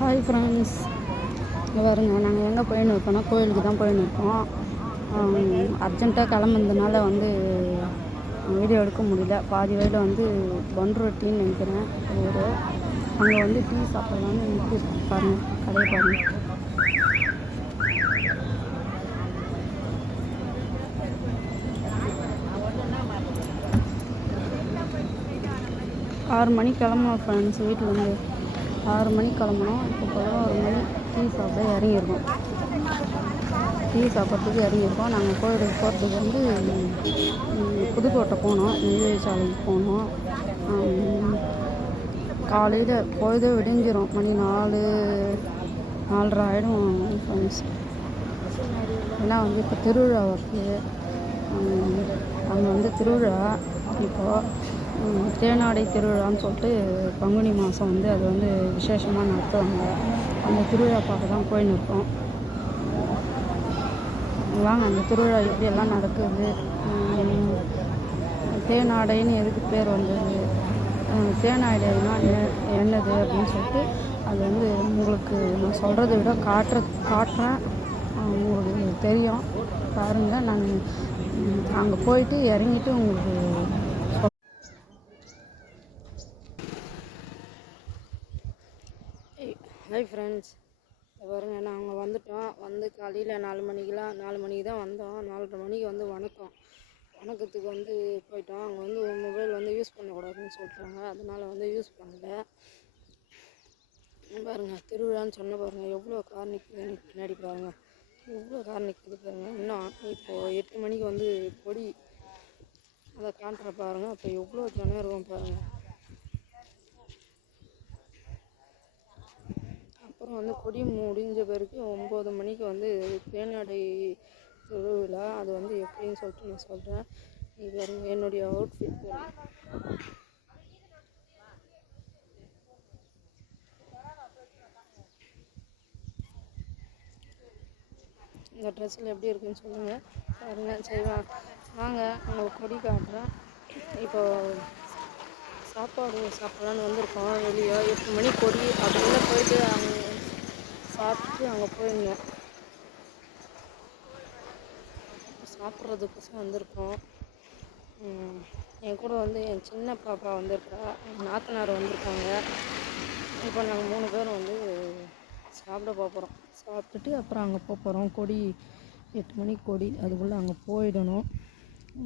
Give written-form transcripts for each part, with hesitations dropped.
Hi friends, இங்கே பாருங்க, நாங்கள் எங்கே போயின்னு இருக்கோம்னா கோயிலுக்கு தான் போயின்னு இருக்கோம். அர்ஜென்ட்டாக கிளம்புனதுனால வந்து வீடியோ எடுக்க முடியல. பாதி வழியில் வந்து பண்ருட்டின்னு நினைக்கிறேன் ஊர். அங்கே வந்து டீ சாப்பிட்லான்னு நிறுத்தி பாருங்கள், கடையை பாருங்கள். ஆறு மணிக்கு கிளம்பணும் ஃப்ரெண்ட்ஸ். வீட்டிலேருந்து 6 மணிக்கு கிளம்பணும். இப்போ 11 மணி டீ சாப்பிட இறங்கியிருக்கோம். டீ சாப்பிட்றதுக்கு இறங்கியிருக்கோம். நாங்கள் கோயிலுக்கு போகிறதுக்கு வந்து புதுக்கோட்டை போனோம், நெய்வேலி சாலைக்கு போனோம். காலையில் பொழுதே விடிஞ்சிரும், மணி 4-4:30 ஆகிடும் ஃப்ரெண்ட்ஸ். ஏன்னா வந்து இப்போ திருவிழா வருது. அங்கே வந்து திருவிழா இப்போது தேனாடை திருவிழான்னு சொல்லிட்டு பங்குனி மாதம் வந்து அது வந்து விசேஷமாக நடத்துவாங்க. அந்த திருவிழா பார்க்க தான் போயின்னு இருக்கோம். வாங்க, அந்த திருவிழா எப்படியெல்லாம் நடக்குது, தேனாடைன்னு எதுக்கு பேர் வந்தது, தேனாடைனா என்னது அப்படின்னு சொல்லிட்டு அது வந்து உங்களுக்கு நான் சொல்கிறத விட காட்டுறேன். உங்களுக்கு தெரியும், பாருங்கள். நாங்கள் அங்கே போயிட்டு இறங்கிட்டு உங்களுக்கு ஹாய் ஃப்ரெண்ட்ஸ், பாருங்க, நாங்கள் வந்துட்டோம். வந்து காலையில் 4 மணிக்கு தான் வந்தோம். 4:30 மணிக்கு வந்து வணக்கத்துக்கு வந்து போயிட்டோம். அங்கே வந்து மொபைல் வந்து யூஸ் பண்ணக்கூடாதுன்னு சொல்லிட்டாங்க. அதனால் வந்து யூஸ் பண்ணல. பாருங்கள், திருவிழான்னு சொன்ன பாருங்கள், எவ்வளோ கார் நிற்குது பின்னாடி பாருங்கள், எவ்வளோ கார் நிற்குது பாருங்கள். இன்னும் இப்போது 8 மணிக்கு வந்து கொடி அதை காட்டுற பாருங்கள். அப்போ எவ்வளோ ஜனம் இருக்கும் பாருங்கள். அப்புறம் வந்து கொடி முடிஞ்ச பிறகு 9 மணிக்கு வந்து தேனாடை திருவிழா. அது வந்து எப்படின்னு சொல்லிட்டு நான் சொல்கிறேன். இது பாருங்க, என்னுடைய அவுட்ஃபிட் பாருங்க. இந்த ட்ரெஸ்ஸில் எப்படி இருக்குன்னு சொல்லுங்கள். பாருங்கள், சரி வாங்க உங்கள் கொடி காட்டுறேன். இப்போ சாப்பாடு சாப்பிட்லான்னு வந்திருக்கோம் வெளியே. 8 மணி கொடி அதுக்குள்ளே போயிட்டு அங்கே சாப்பிட்டு அங்கே போயிருந்தேன். சாப்பிட்றதுக்கோசம் வந்திருக்கோம். என் கூட வந்து என் சின்ன பாப்பா வந்திருக்கா, என் நாத்தனார் வந்திருக்காங்க. இப்போ நாங்கள் 3 பேரும் வந்து சாப்பிட போகிறோம். சாப்பிட்டுட்டு அப்புறம் அங்கே போகிறோம். கொடி 8 மணிக்கு கொடி, அதுக்குள்ளே அங்கே போயிடணும்.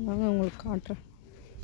நாங்கள் உங்களுக்கு காட்டுறேன்.